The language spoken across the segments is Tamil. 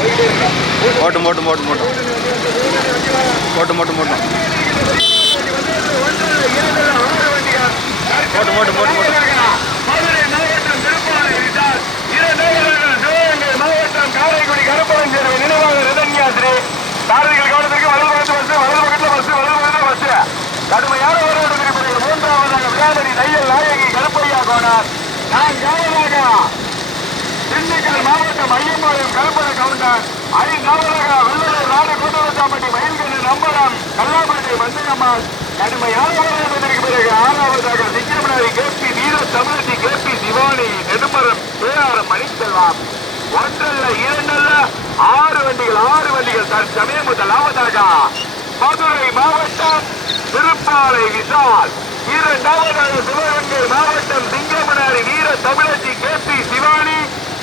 ஓட்டும் ஓட்டும் ஓட்டும் ஓட்டும் ஓட்டும் ஓட்டும் ஓட்டும் ஓட்டும் ஓட்டும் ஓட்டும் ஓட்டும் மாவட்டம் காரைக்குடி கருப்பணம் சேர்வை நினைவாக ரிதன்யாசிரி சாரதிகள் கவனத்திற்கு வலது பக்கத்தில் பஸ் வலது பக்கத்தில் பஸ் கடுமையான வரவேற்பு மூன்றாவதாக விராமணி தையல் நாயகி கருப்பையா கோனார் நான்காவதாக திண்டுக்கல் மாவட்டம் ஐயம்பாளையம் கருப்பண கவுண்டர் ஐந்தாவதாக வெள்ளலூர் நாடு கூட்டுறவுச்சாம்பட்டி மயில்கண்ணு நம்பலம் கல்லாப்பேட்டை மஞ்சகம்மாள் கடுமையான வரவேற்பதற்கு பிறகு ஆறாவதாக நிச்சயமனாரி கேபி வீர தமிழச்சி கேபி சிவானி நெடுமரம் கேஆர்எம் மணிச்செல்வம் ஒன்றல்ல இரண்டல்ல 6 வண்டிகள் தற்சமயம் முதலாவதாக மதுரை மாவட்டம் திருப்பாலை விசால் இரண்டாவதாக சிவகங்கை மாவட்டம் சிங்கமனாரி வீர தமிழச்சி கேபி சிவானி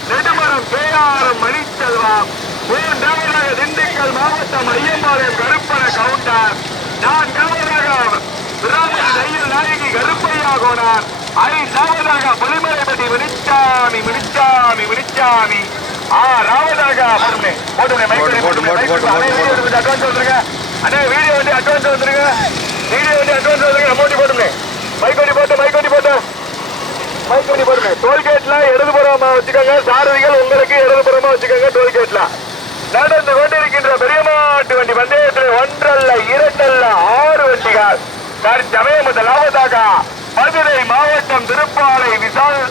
நெடுமரம் கேஆர்எம் மணிச்செல்வம் மூன்றாவதாக திண்டுக்கல் மாவட்டம் ஐயம்பாளையம் கருப்பண கவுண்டர் நான்காவதாக விராமணி தையல் நாயகி கருப்பையா கோனார் ஐந்தாவதாக புலிமலைப்பட்டி மினிச்சாமி ஆறாவதாக அட்வான்ஸ் வந்துருங்க அமௌண்ட் போட்டுமே மைக்கோட்டி போட்டுமே டோல்கேட்ல இடதுபுறமா வச்சுக்கோங்க சாரதிகள் உங்களுக்கு இடதுபுறமா வச்சுக்கோங்க டோல்கேட்ல நடந்து கொண்டிருக்கின்ற பெரியமாட்டு வண்டி பந்தயத்தில் ஒன்றல்ல இரண்டல்ல 6 வண்டிகள் தற்சமயம் முதலாவதாக மதுரை மாவட்டம் திருப்பாலை விசால்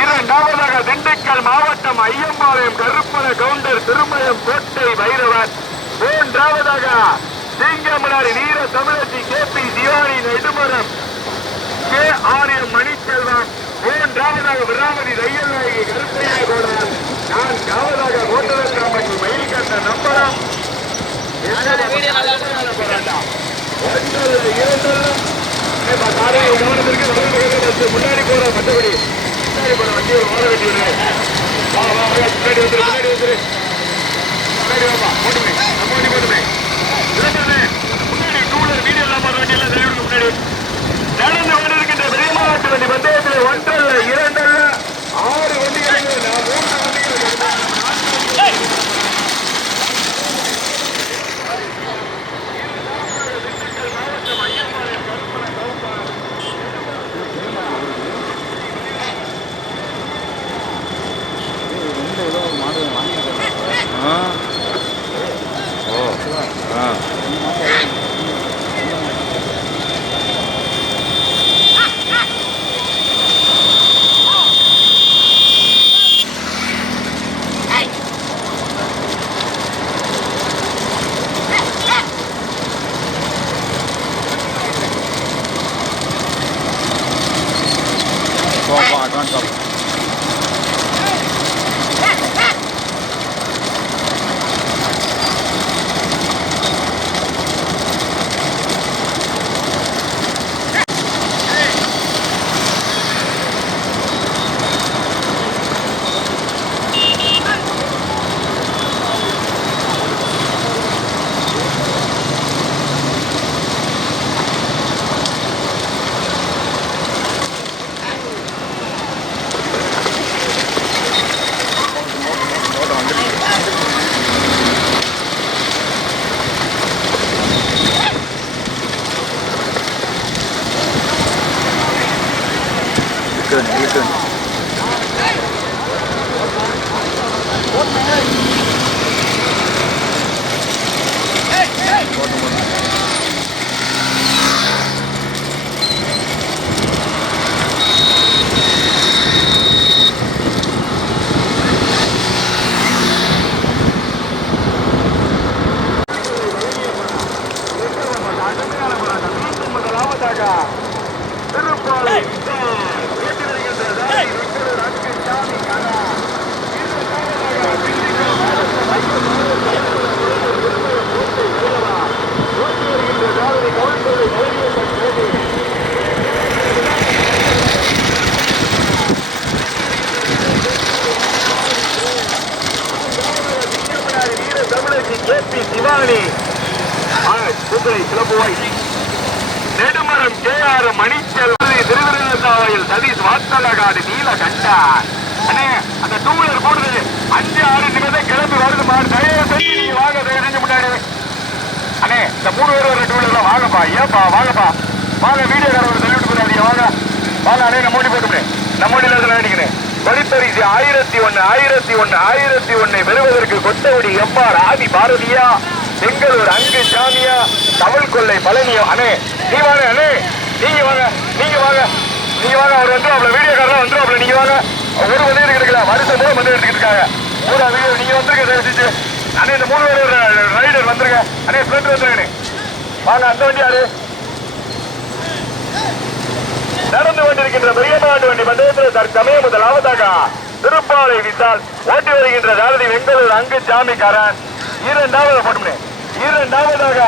இரண்டாவதாக திண்டுக்கல் மாவட்டம் ஐயம்பாளையம் கருப்பண கவுண்டர் திருமயம் கோட்டை பைரவர் மூன்றாவதாக சிங்கமனாரி வீர தமிழச்சி கேபி சிவானி நெடுமரம் கேஆர்எம் மணிச்செல்வம் மூன்றாவதாக விராமணி தையல் நாயகி கருப்பையா கோனார் நான்காவதாக கோட்டரசாம்பட்டி மயில்கண்ண நம்பரம் முன்னாடி போற மற்றபடி முன்னாடி போற வண்டியை ஓட வேண்டியது முன்னாடி வந்துரு போட்டுமே முன்னாடி டூலர் வீடியோ எல்லாம் போற வண்டி எல்லாம் தலைவருக்கு முன்னாடி நடந்து கொண்டிருக்கின்ற பெரியமாவட்ட வண்டி பந்தயத்தில் ஒன்றல்ல இரண்டல்ல 6 வண்டிகள் 3 நெடுமரம் கேஆர்எம் மணிச்செல்வம் திருவிருந்தாவையில் சதீஷ் வாத்தலகாடு நீலகண்டார் அந்த டூ வீலர் போடுறது 5-6 நிமிடம் கிளம்பி வருது மாடு இந்த 3 பேர் வர டூலர்ல வாங்கப்பா. ஏப்பா வாங்கப்பா வாங்க. வீடியோ காரவர் சொல்லிட்டு போறாதீங்க. வாங்க வாங்க. அண்ணே நம்ம ஓடி போட்டுமே. நம்ம ஓடியில் அடிக்கிறேன். பரிசு 1001 பெறுவதற்கு கொட்டவடி எவ்வாறு ஆதி பாரதியா பெங்களூர் அங்கு சாமியா கவல் கொள்ளை பழனியோ. அண்ணே நீ வாங்க. அண்ணே நீங்க வாங்க. அவர் வந்துருவாப்ல. வீடியோ காரெல்லாம் வந்துருவாப்ல. நீங்க வாங்க. ஒரு வந்து எடுக்கல. வருஷம் 3 வந்து எடுத்துக்கிட்டு இருக்காங்க. நீங்க வந்துருக்க. அண்ணே இந்த 3 பேர் ரைடர் வந்துருங்க. அண்ணே ஃப்ரெண்ட் வந்துருங்க. வாங்க. அந்த வண்டி யாரு? நடந்து கொண்டிருக்கின்ற பெரிய மாட்டு வண்டி பந்தயத்தில் தற்சமயம் முதலாவதாக திருப்பாலை விசால் ஓட்டி வருகின்ற சாரதி பெங்களூர் அங்கு சாமிக்காரன். இரண்டாவதாக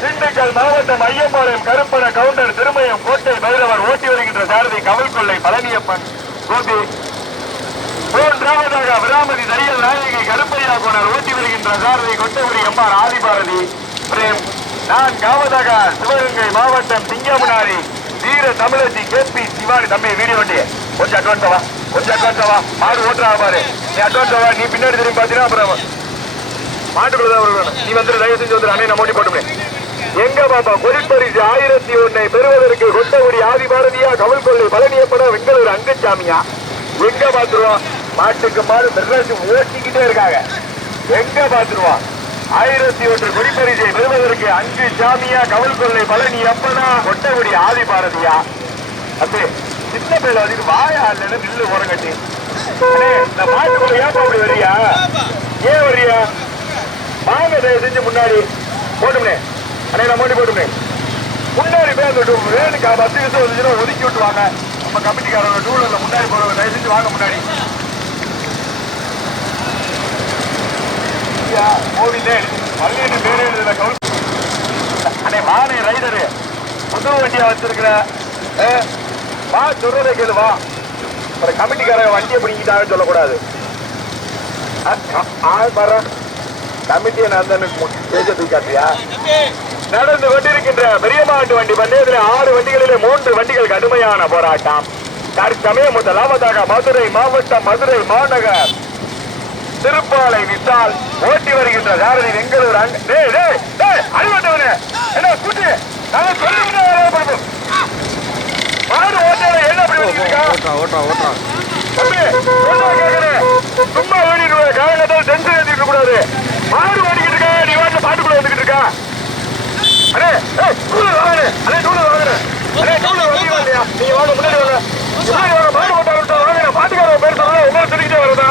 திண்டுக்கல் மாவட்டம் ஐயம்பாளையம் கருப்பண கவுண்டர் திருமயம் கோட்டை பைரவர் ஓட்டி வருகின்ற சாரதி கவல் கொள்ளை பழனியப்பன் கோபி. மூன்றாவதாக விராமதி தையல் நாயகி கருப்பையா கோணர் ஓட்டி வருகின்ற சாரதி கொட்டகுடி எம்ஆர் ஆதிபாரதி பிரேம். நான்காவதாக சிவகங்கை மாவட்டம் சிங்கமுனாரி வீர தமிழச்சி கேபி சிவானி. தம்பி வீடியோ வண்டி கொஞ்சம் அட்வான்ஸாவா. மாடு ஓட்டுறா பாரு. நீ அட்வான்ஸாவா. நீ பின்னாடி திரும்பி பார்த்தீங்கன்னா அப்புறம் மாட்டுக்குள்ளதான் நீ வந்து தயவு செஞ்சு வந்து அண்ணே நம்ம ஓட்டி போட்டுமே. எங்க பாப்பா கொடிப்பரிசு 1001 பெறுவதற்கு கொட்டகுடி ஆதிபாரதியா கவல் கொள்ளை பழனியப்பட பெங்களூர் அங்குச்சாமியா. எங்க பாத்துருவோம். மாட்டுக்கு மாடு மெட்ராஸ் ஓட்டிக்கிட்டே இருக்காங்க. எங்க பாத்துருவோம். 1001 கொடிப்பரிசை பெறுவதற்கு அங்கு சாமியா கவல் கொள்ளை பழனி அப்பனா கொட்டகுடி ஆதி பாரதியா. அப்படி சின்ன பேர் அதுக்கு வாயா இல்லைன்னு நில்லு ஓரங்கட்டி. இந்த மாட்டுக்குள்ள ஏன் அப்படி வரியா? ஏன் வரியா? வாங்க தயவு செஞ்சு முன்னாடி போட்டுமே. அண்ணே நான் மோட்டி போட்டுமே. முன்னாடி போய் அந்த வேணுக்கா 10 நிமிஷம் வந்துச்சுன்னா ஒதுக்கி விட்டுவாங்க. நம்ம கமிட்டிக்காரங்க டூலர்ல முன்னாடி போறவங்க தயவு செஞ்சு வாங்க முன்னாடி. கோவிலே பள்ளின்னு பேரு எழுதுல கவுல். அண்ணே வானே ரைடரு புது வண்டியா வச்சிருக்கிற வா சொல்றதை கேளு. வா ஒரு கமிட்டிக்காரங்க வண்டியை பிடிக்கிட்டாங்கன்னு சொல்லக்கூடாது. பாரு கமிட்டியை நான் பேச காட்டியா. நடந்து கொண்டிருக்கின்ற பெரிய மாட்டு வண்டி பந்தயத்தில் 6 வண்டிகளிலே 3 வண்டிகள் கடுமையான போராட்டம். தற்சமயம் முதலாவதாக மதுரை மாவட்டம் மதுரை மாநகர் திருப்பாலை விசால் ஓட்டி வருகின்ற சாரதி பெங்களூர் அழிவட்டவனே என்ன கூட்டு நாங்க சொல்லுங்க. மாடு ஓட்டாத என்ன சும்மா ஓடிட்டு காலகட்டத்தில் டென்ஷன் ஏற்றிட்டு கூடாது. மாடு ஓடிக்கிட்டு இருக்கா. நீ வாட்டில பாட்டுக்குள்ள வந்துகிட்டு இருக்கா. அண்ணே டூலர் வாங்க. அண்ணே டூலர் வாங்குறேன். அண்ணே டூலர் வாங்க இல்லையா? நீங்க வாங்க முன்னாடி வாங்க. முன்னாடி வாங்க. மாடு ஓட்ட வாங்க. பாட்டுக்கார பேர் சொல்ல உங்களை சொல்லிக்கிட்டே வரதா.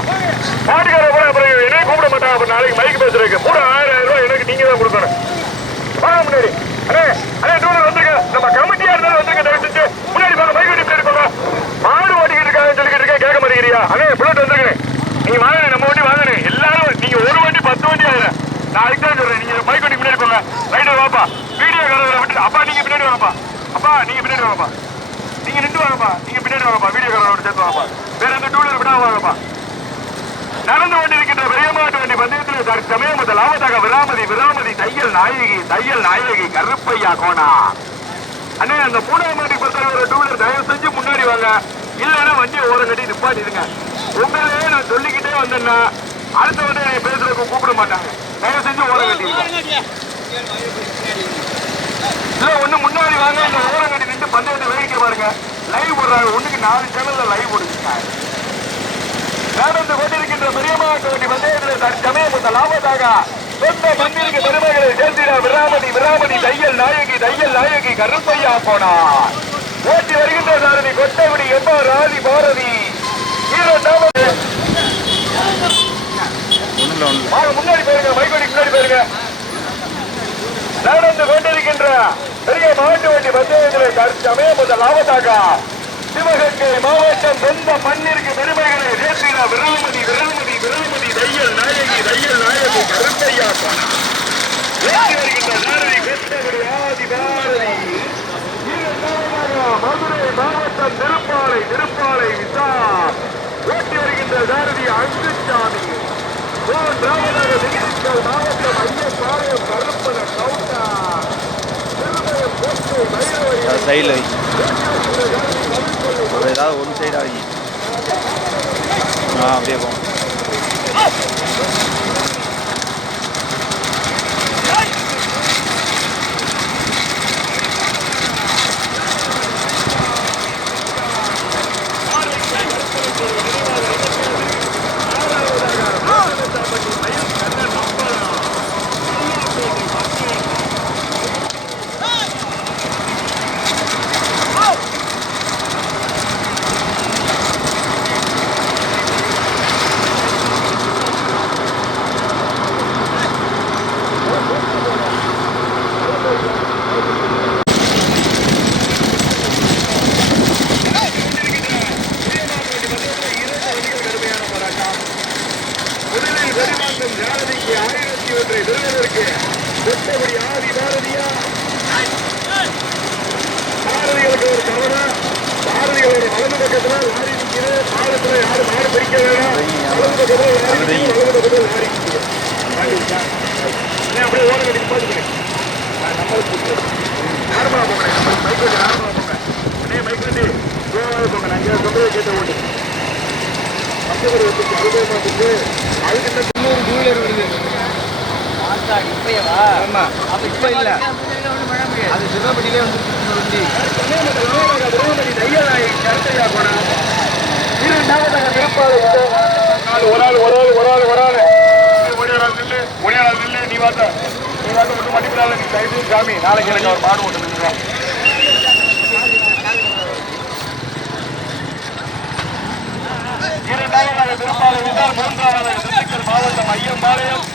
பாட்டுக்கார கூட அப்புறம் என்னையும் கூப்பிட மாட்டாங்க. அப்புறம் நாளைக்கு மைக்கு பேசுறதுக்கு கூட 1000 ரூபாய் எனக்கு நீங்க தான் கொடுக்கணும். வாங்க முன்னாடி. அண்ணே டூலர் வந்துருங்க. நம்ம கமிட்டியா இருந்தாலும் வந்துருங்க. தயவு செஞ்சு முன்னாடி வாங்க. மைக் வண்டி பின்னாடி போங்க. மாடு ஓட்டிக்கிட்டு இருக்காங்கன்னு சொல்லிக்கிட்டு இருக்கேன். கேட்க மாட்டேங்கிறியா? அண்ணே புல்லட் வந்துருங்க. நீங்க வாங்க. நம்ம வண்டி வாங்கணும். எல்லாரும் நீங்க ஒரு வண்டி 10 வண்டி ஆயிரம். நான் அதுக்கு தான் சொல்றேன். நீங்க மைக் வண்டி பின்னாடி போங்க. ரைடர் வாப்பா. வீடியோ காரரை விட்டு அப்பா நீங்க பின்னாடி வாங்கப்பா. அப்பா நீங்க பின்னாடி வாங்கப்பா. நீங்க நின்று வாங்கப்பா. நீங்க பின்னாடி வாங்கப்பா. வீடியோ காரரோட சேர்த்து வாங்கப்பா. வேற எந்த டூலர் விடா வாங்கப்பா. நடந்து கொண்டிருக்கின்ற பெரிய மாட்டு வண்டி பந்தயத்தில் தற்சமயம் முதலாவதாக விராமதி தையல் நாயகி கருப்பையா கோணா. அண்ணே அந்த 3ஆம் மாட்டி பொறுத்த ஒரு டூலர் தயவு செஞ்சு முன்னாடி வாங்க. இல்லைன்னா வண்டியை ஓரம் கட்டி நிப்பாட்டிடுங்க. உங்களே நான் சொல்லிக்கிட்டே வந்தேன்னா அடுத்த வந்து என்னை பேசுறதுக்கு கூப்பிட மாட்டாங்க. தயவு செஞ்சு ஓரம் கட்டிடுங்க. இல்ல ஒண்ணு முன்னாடி வாங்க. இந்த ஓரம் கட்டி நின்று பந்தயத்தை வேடிக்கை பாருங்க. லைவ் போடுறாங்க. ஒண்ணுக்கு 4 சேனல்ல லைவ் போடுங்க. நடந்து கொண்டிருக்கின்ற பெரிய மாட்டு வண்டி பந்தயத்தில் தற்சமயம் முதலாவதாக சொந்த மண்ணிற்கு பெருமைகளை சேர்த்திட விராமதி தையல் நாயகி கருப்பையா போனார். ஓட்டி வருகின்ற சாரதி கொட்டகுடி எம்ஆர் ஆதி பாரதி. முன்னாடி போயிருங்க. மைக்கோடி முன்னாடி போயிருங்க. நடந்து கொண்டிருக்கின்ற பெரிய மாட்டு வண்டி பந்தயத்தில் தற்சமயம் முதலாவதாக சிவகங்கை மாவட்டம் சொந்த மண்ணிற்கு பெருமைகளை சேர்த்திட விராமதி தையல் நாயகி கருப்பையா போனார். ஓட்டி வருகின்ற சாரதி கொட்டகுடி ஆதி பாரதி. மதுரை மாவட்டம் திருப்பாலை விசால் ஓட்டி வருகின்ற சாரதி அங்குச்சாமி. மூன்றாவதாக திண்டுக்கல் மாவட்டம் ஐயப்பாளையம் கருப்பண கவுண்டர் திருமயம் கோட்டை பைரவரி. ஏதாவது ஒரு சைடு ஆகி அப்படியே போகும். பாரதிக்கு 1001 பெறுவதற்கு வெட்டபடி ஆதி பாரதியா பாரதிகளுக்கு ஒரு கவலை பாரதிகளோட வலது பக்கத்துல லாரி நிற்கிறது பாலத்துல யாரும் மாடு பிடிக்க வேணாம் வலது பக்கத்துல லாரி வலது பக்கத்துல லாரி நிற்கிறது அப்படியே ஓட கட்டி பாத்துக்கிறேன் நம்மளுக்கு நார்மலா போகிறேன் பைக் வண்டி நார்மலா போங்க அப்படியே பைக் வண்டி கோவாக போங்க நாங்கள் சொல்றதை கேட்ட ஓட்டு மற்றபடி வந்து அனுபவமா இருக்கு அதுக்கு இந்த 300 டூவீலர் வருது இப்பயவா ஆமா அப்ப இப்ப இல்ல அது சிவபடியிலே வந்து வண்டி தையலாய் கருத்தையா போனா இரண்டாவதாக திருப்பாளர் ஒரு ஆள் நில்லு நீ வாத்த ஒன்றும் மட்டிப்படாத நீ தைரியம் சாமி நாளைக்கு எனக்கு அவர் மாடு ஓட்டு நின்றுடும் இரண்டாவதாக திருப்பாளர் என்றால் மூன்றாவதாக திண்டுக்கல் மாவட்டம் ஐயம்பாளையம்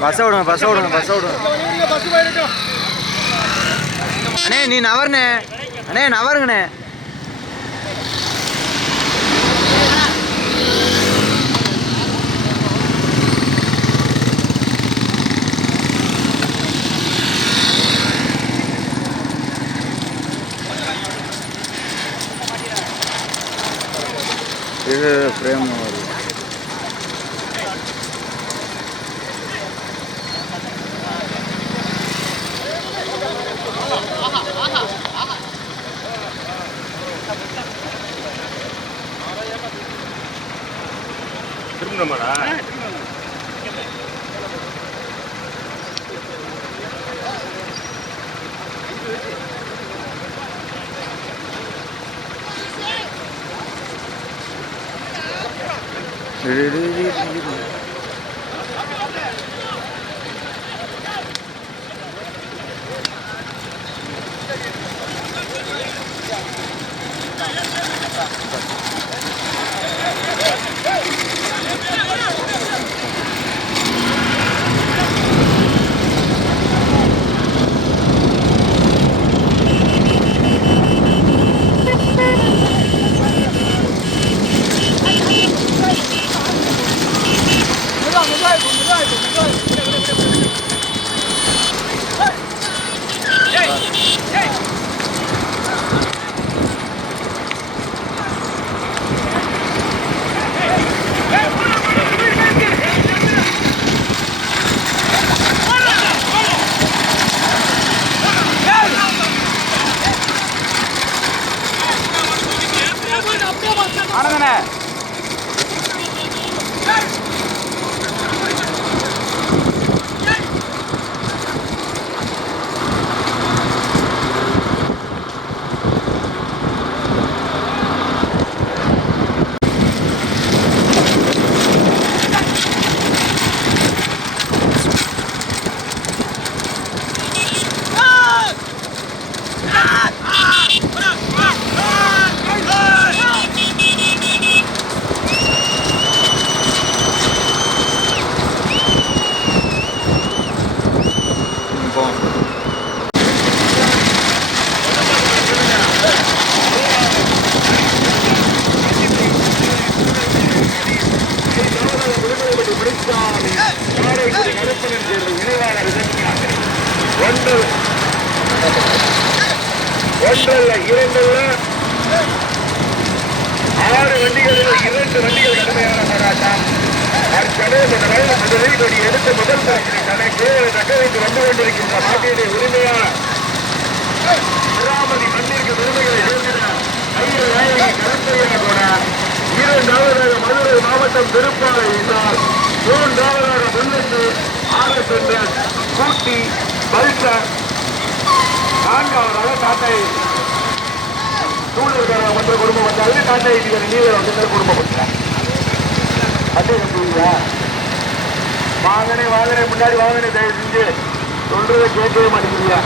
பஸ் விடுங்க அண்ணே நீ நவர்னே அண்ணே நவருங்கண்ணே இது ஃப்ரேம் வருது திரும்பணுமாடா ஆனந்தண்ணே ஒன்றல்ல இரண்டல்ல 6 வண்டிகளில் 2 வண்டிகள் கடுமையான போராட்டம் கொடி எடுத்த முதல் கணக்கு தக்க வைத்து வந்து கொண்டிருக்கின்ற மாட்டியுடைய உரிமையான சிராமணி மண்ணிற்கு பெருமைகளை சேர்க்கிறார் கையில் நாயகி கருத்தையா கூட 2வது மதுரை மாவட்டம் திருப்பாலை என்றால் 3வது முன்னெட்டு ஆர் கூட்டி பல்சர் 4வது டாட்டா சூழல்கார ஒன்ற குடும்பம் வந்தாலும் டாட்டா இதுக்கு நீர் வந்து குடும்பம் வந்தார் வாங்கனே முன்னாடி வாங்கனே தயவு செஞ்சு சொல்றதை கேட்கவே மாட்டேங்கிறீங்க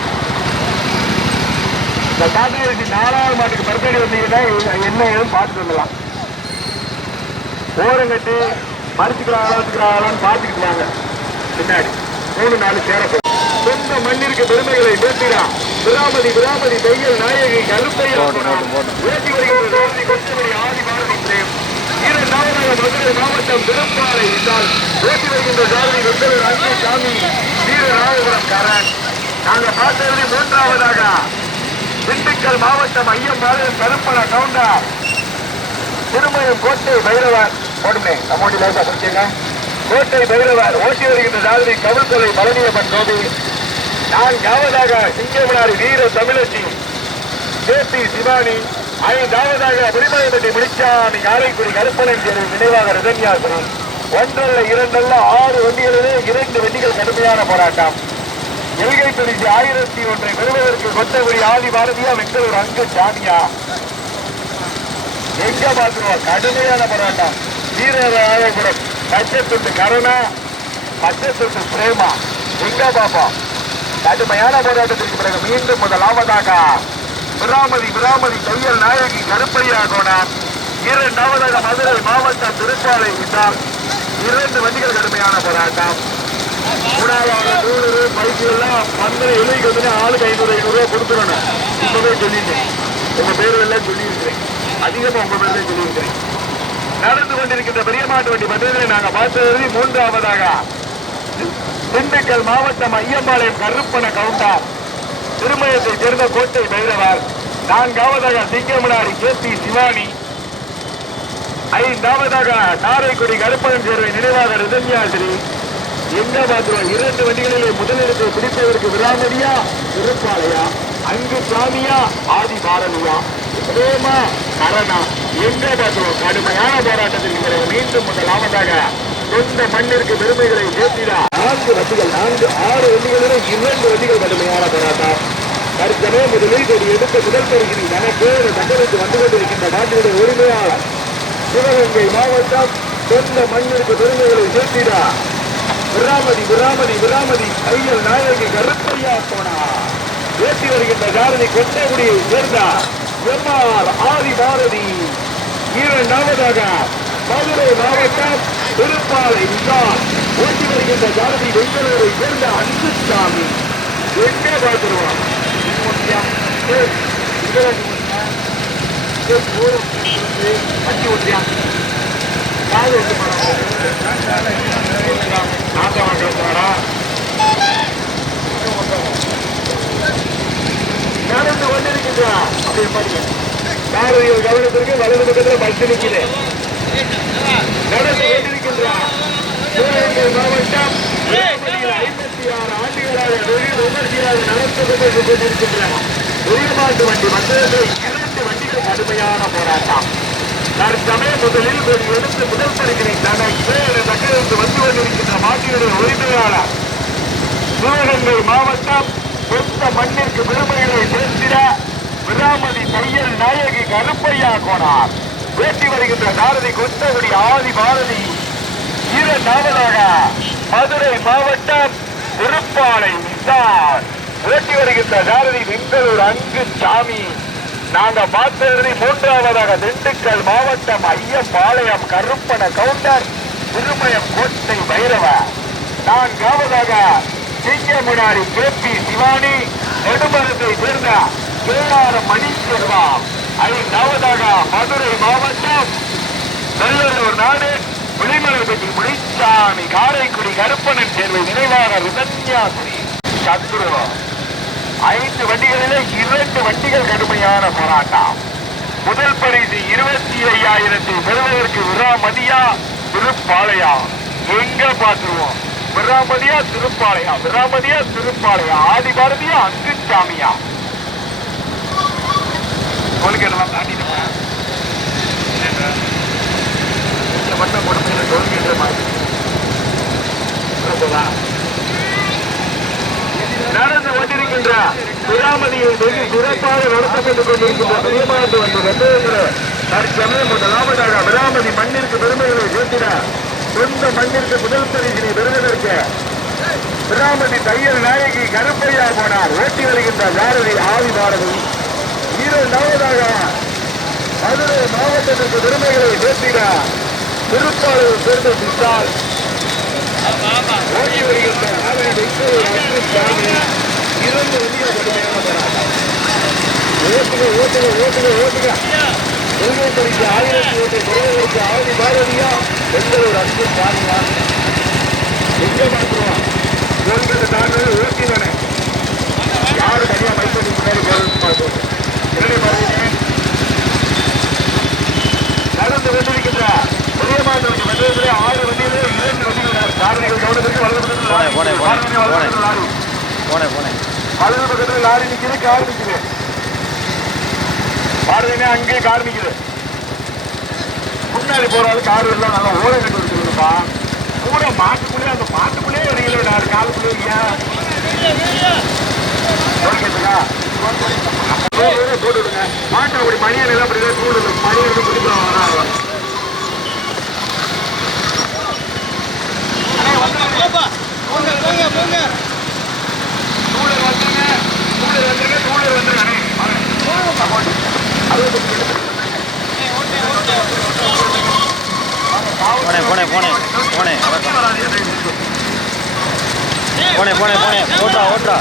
இந்த காட்டுக்கு 4வது மாட்டுக்கு பரிசடி வந்தீங்கன்னா என்ன ஏதுன்னு பார்த்துட்டு வந்துடலாம். ஓரங்கட்டி மறிச்சுக்கிறாங்களான்னு பார்த்துக்கிட்டு வாங்க. பின்னாடி 3-4 சேரப்போ சொந்த மண்ணிற்கு பெருமைகளை பேசுகிறா விராமதி தையல் நாயகி கருப்பையா ஏற்றி வருகின்ற கொச்சமணி ஆதி பாரதி பிரேம் 2வது மதுரை மாவட்டம் திருப்பாலை என்றால் ஏற்றி வருகின்ற சாரதி வெங்கடூர் அன்பு சாமி வீரராகபுரம் கரண். நாங்கள் பார்த்தது 3வதாக திண்டுக்கல் மாவட்டம் ஐயம்பாளையம் கருப்பண கவுண்டர் திருமயம் கோட்டை பைரவர் போடுமே நம்மோடி லைட்டா பிடிச்சிங்க. கோட்டை பைரவர் ஓட்டி வருகின்ற சாரதி கவிழ்கொலை பழனியம்மன் கோபி. 4வதாக சிங்கமனாரி வீர தமிழச்சி கேபி சிவானி. 5வதாக பெருமலைப்பட்டி முடிச்சாமி காரைக்குடி கருப்பணன் தேர்வு நினைவாக ரிதன்யாசனம். 1 அல்ல 2 அல்ல 6 வண்டிகளிலே 2 வண்டிகள் கடுமையான போராட்டம். எல்கை பிடிச்சு 1001 பெறுவதற்கு கொத்தகுடி ஆதி பாரதியா வெங்கடூர் அங்கு சாமியா எங்க பார்த்துருவோம். கடுமையான போராட்டம். வீரராயபுரம் பச்சைத்துண்டு கருணா பச்சைத்துண்டு பிரேமா எங்க பார்ப்போம். கடுமையான போராட்டத்திற்கு பிறகு மீண்டும் முதலாவதாக விராமதி தையல் நாயகி கருப்பையா கோணம். 2வதாக மதுரை மாவட்டம் திருப்பாலை விட்டால் 2 வண்டிகள் கடுமையான போராட்டம். 3வது 100 பைக்குகள்லாம் வந்து எழுதிக்கு வந்து ஆளுக்கு 500 கொடுத்துடணும். இப்பவே சொல்லிட்டேன். உங்க பேர் எல்லாம் சொல்லியிருக்கிறேன். அதிகமா உங்க பேர் தான் சொல்லியிருக்கிறேன். நடந்து கொண்டிருக்கின்ற பெரிய மாட்டு வண்டி பந்தயத்தை நாங்கள் பார்த்தது 3வதாக திண்டுக்கல் மாவட்டம் ஐயம்பாளையம் கருப்பண கவுண்டர் திருமயத்தை சேர்ந்த கோட்டை பைரவர். 4வதாக சிங்கமனாரி கேபி சிவானி. 5வதாக காரைக்குடி கருப்பணன் சேர்வை நினைவாக ரிதன்யாசிரி. எங்க பார்க்கிறோம். 2 வண்டிகளிலே முதலிடத்தை பிடிப்பதற்கு விராமதியா திருப்பாலையா அங்கு சாமியா ஆதி பாரதியா பிரேமா கரணா எங்க பார்க்கிறோம். கடுமையான போராட்டத்திற்கு பிறகு மீண்டும் முதலாவதாக சொந்த மண்ணிற்கு பெருமைகளை சேர்த்திட 4 வண்டிகள் 6 வண்டிகளிலே 2 வண்டிகள் கடுமையான போராட்டம். தற்சமே முதலில் ஒரு எடுத்த முதல் பரிசு தனக்கேறு தங்களுக்கு வந்து கொண்டிருக்கின்ற நாட்டினுடைய உரிமையாளர் சிவகங்கை மாவட்டம் சொந்த மண்ணிற்கு பெருமைகளை சேர்த்திட விராமதி தையல் நாயகி கருப்பையா போனா ஏற்றி வருகின்ற சாரதி கொட்டைக்குடியை சேர்ந்தார் எம்ஆர் ஆதி பாரதி. 2வதாக மதுரை மாவட்டம் திருப்பாலை விசால் ஓட்டி வருகின்ற சாரதி பெங்களூரை சேர்ந்த அன்புசாமி எங்க பார்த்துருவோம். வண்டி ஓட்டியா காது ஓட்டு நாட்டமா கேட்கிறாரா நடந்து கொண்டிருக்கின்றா அப்படியே பாருங்க. பாரதிகள் கவனத்திற்கு வலது பக்கத்தில் பஸ் நிற்கிறது. நடந்து கொண்டிருக்கின்றா சிவகங்கை மாவட்டம் 56 ஆண்டுகளாக தொழில் விமர்சையாக நடத்தப்பட்டு கொண்டிருக்கின்ற உயர்மாட்டு வண்டி மண்டலத்தில் 2 வண்டிகள் கடுமையான போராட்டம். தற்சமயம் முதலில் ஒரு எடுத்து முதல் பரிசினை தனக்கு தக்கெடுத்து வந்து கொண்டிருக்கின்ற மாட்டினுடைய உரிமையாளர் சிவகங்கை மாவட்டம் சொந்த மண்ணிற்கு பெருமைகளை சேர்த்திட விராமதி தையல் நாயகி கருப்பையா கோனார் வேட்டி வருகின்ற சாரதி கொத்தகுடி ஆதி பாரதி. 2வதாக மதுரை மாவட்டம் திருப்பாலை விசால் வேட்டி வருகின்ற சாரதி வெங்கடூர் அங்கு சாமி. நாங்க பார்த்தது 3வதாக திண்டுக்கல் மாவட்டம் ஐயம்பாளையம் கருப்பண கவுண்டர் திருமயம் கோட்டை பைரவர். 4வதாக சிங்கமுனாரி கேபி சிவானி நெடுமரத்தை சேர்ந்த கேஆர் மணி செல்வம். 5வதாக மதுரை மாவட்டம் வெள்ளூர் நாடு விளிமலைப்பட்டி முடிச்சாமி காரைக்குடி கருப்பணன் சேர்வை நினைவாக ரிதன்யாசிரி சத்ரு. 5 வண்டிகளிலே 2 வண்டிகள் கடுமையான போராட்டம். முதல் பரிசு 25,000 பெறுவதற்கு விராமதியா திருப்பாளையா எங்க பார்த்துருவோம். விராமதியா திருப்பாளையா ஆதி பாரதியா அங்கு சாமியா டோல்கேட்டெல்லாம் தாண்டிட்டு மட்டும் கொடுத்து டோல்கேட்ட மாதிரி நடந்து கொண்டிருக்கின்ற விராமதியை வெகு சிறப்பாக நடத்தப்பட்டுக் கொண்டிருக்கின்ற பெரியமாட்டு வந்து வெள்ளேந்திரர் தற்சமயம் முதலாவதாக விராமதி மண்ணிற்கு பெருமைகளை சேர்த்திட சொந்த மண்ணிற்கு முதல் பரிசினை பெறுவதற்கு விராமதி தையல் நாயகி கருப்பையா போனார் ஓட்டி வருகின்ற சாரதி ஆதி பாரதி. இரண்டாவதாக மதுரை மாவட்டத்திற்கு பெருமைகளை சேர்த்திட திருப்பாளூர் சேர்ந்த சித்தால் ஓடி வருகின்ற இரண்டு இந்திய கடுமையான போராட்டம். ஓட்டுக செல்வத்தடிக்கு 1000 ஓட்டு குறைவதற்கு ஆதி பாரதியா பெண்களோட அன்பு பாருங்க. எங்க பார்க்கிறோம் கோல்கட்டை தாண்டது ஓட்டினானே யாரு தனியா மைசூர் முன்னாடி பார்க்கிறோம். இரண்டு பாருங்க நடந்து கொண்டிருக்கின்ற பெரிய மாநிலங்களுக்கு மண்டலத்திலே 6 வண்டியிலே 2 வண்டிகள் சாரதிகள் கவனத்திற்கு வலது பக்கத்தில் லாரி நிற்கிறது, கார் நிற்குது. பாரதினே அங்கே கார் நிற்குது. முன்னாடி போறாலும் கார் எல்லாம் நல்லா ஓட கட்டு வச்சுருப்பா. கூட மாட்டுக்குள்ளே அந்த மாட்டுக்குள்ளே வரீங்களே 4 காலுக்குள்ளே போட்டு விடுங்க. மாட்டை அப்படி மணியன் எல்லாம் அப்படி தூள் மணியனுக்கு பிடிச்சா வராங்க. ஓட்ரா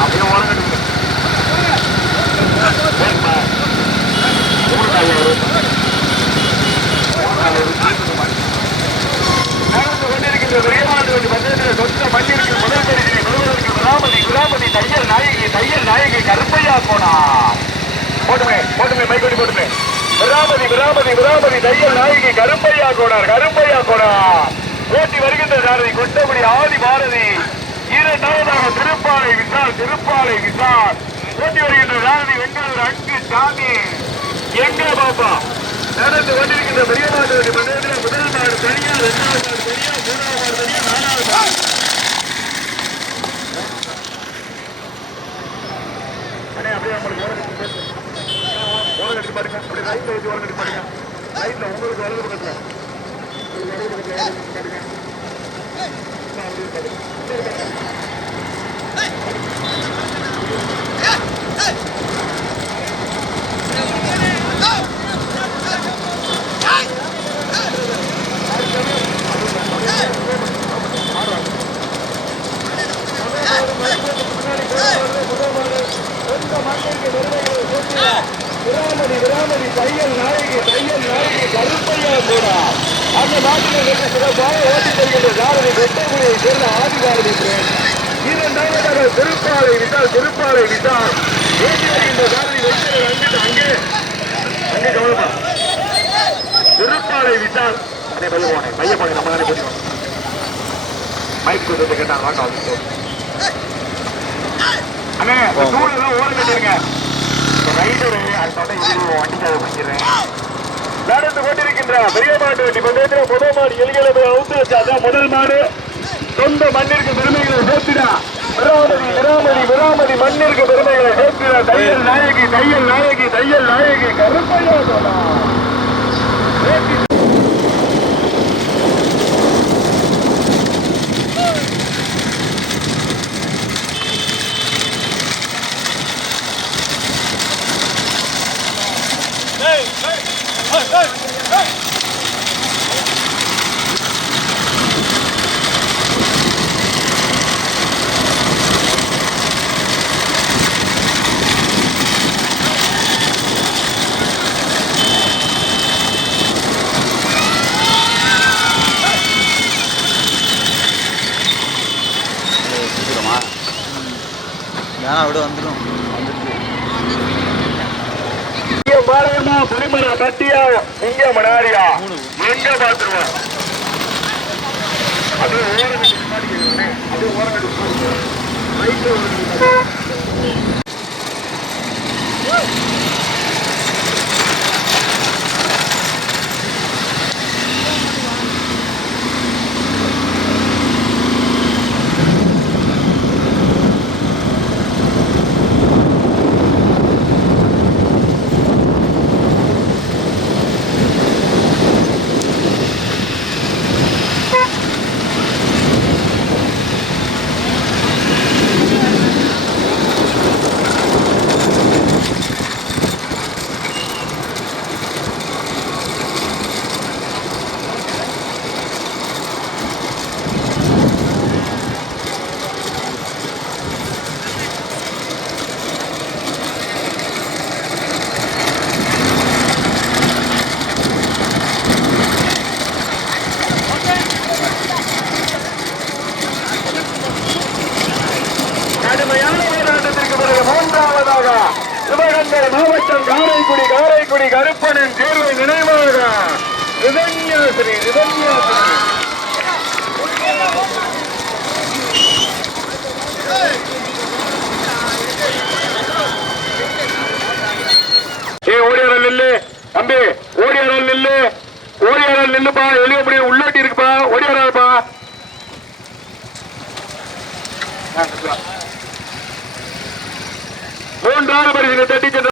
அப்படியே ஓரங்கட்டு நடந்து கொண்டிருக்கின்ற விரைவாண்டு பந்தயத்தில் சொந்த மண்ணிற்கு முதல் பரிசினை பெறுவதற்கு விராமதி தையல் நாயகி கருப்பையா போனா போட்டுமே மைக்கோடி போட்டுமே விராமதி தையல் நாயகி கருப்பையா கோனார் ஓட்டி வருகின்ற சாரதி கொண்டபடி ஆதி பாரதி. இரண்டாவதாக திருப்பாலை விசால் ஓட்டி வருகின்ற சாரதி வெங்கடூர் அங்கு சாமி. எங்க பாப்பா நடந்து கொண்டிருக்கின்ற பெரியமாட்டு மண்டலத்தில் முதல் நாடு தனியா, 2வது நாடு தனியா, 3வது நாடு தனியா, 4வது நாடு அப்படியே நம்மளுக்கு ஓரங்கட்டி பாருங்க. அப்படி ரைட்ல வச்சு ஓரங்கட்டி பாருங்க. ரைட்ல உங்களுக்கு வலது பக்கத்துல விராமதி தையல் நாயகி கருப்பையா கூட அந்த நாட்டில் சிறப்பாக ஓட்டி செல்கின்ற சாரதி வெட்டகுடியை சேர்ந்த ஆதிபாரதி. இரண்டாவதாக திருப்பாலை விசால் ஓட்டி வருகின்ற சாரதி வெட்டகுடி அங்கே கவனமா திருப்பாலை விசால் அதே பையன் பையன் நம்ம தானே போடுவோம். மைக் கொடுத்து கேட்டாங்க அண்ணே டூல் எல்லாம் ஓரம் கட்டிருங்க. ரைடரு அதோட வண்டிக்காக பண்ணிடுறேன். நடந்து கொண்டிருக்கின்ற பெரிய மாட்டு வண்டி பந்தயத்தில் முதல் மாடு எலிகளை அவுத்து வச்சா முதல் மாடு சொந்த மண்ணிற்கு பெருமைகளை சேர்த்திடா. விராமதி மண்ணிற்கு பெருமைகளை சேர்த்திடா. தையல் நாயகி கருப்பையா போனா விட வந்துடும். புரிமலை பட்டியா இங்க மணாரியா எங்க பாத்துருவோம் அது ஓரம் கடுமையான போராட்டத்திற்கு பிறகு மூன்றாவதாக சிவகங்கை மாவட்டம் காரைக்குடி கருப்பனின் தேர்வை நினைவாக ரிதன்யாசிரி ஓடியாரல் நில்லு தம்பி, ஓடியாரல் நில்லுப்பா. வெளியே அப்படி உள்ளாட்டி இருக்குப்பா, ஓடியாராப்பா. மூன்றாவது பரிசு தட்டி சென்ற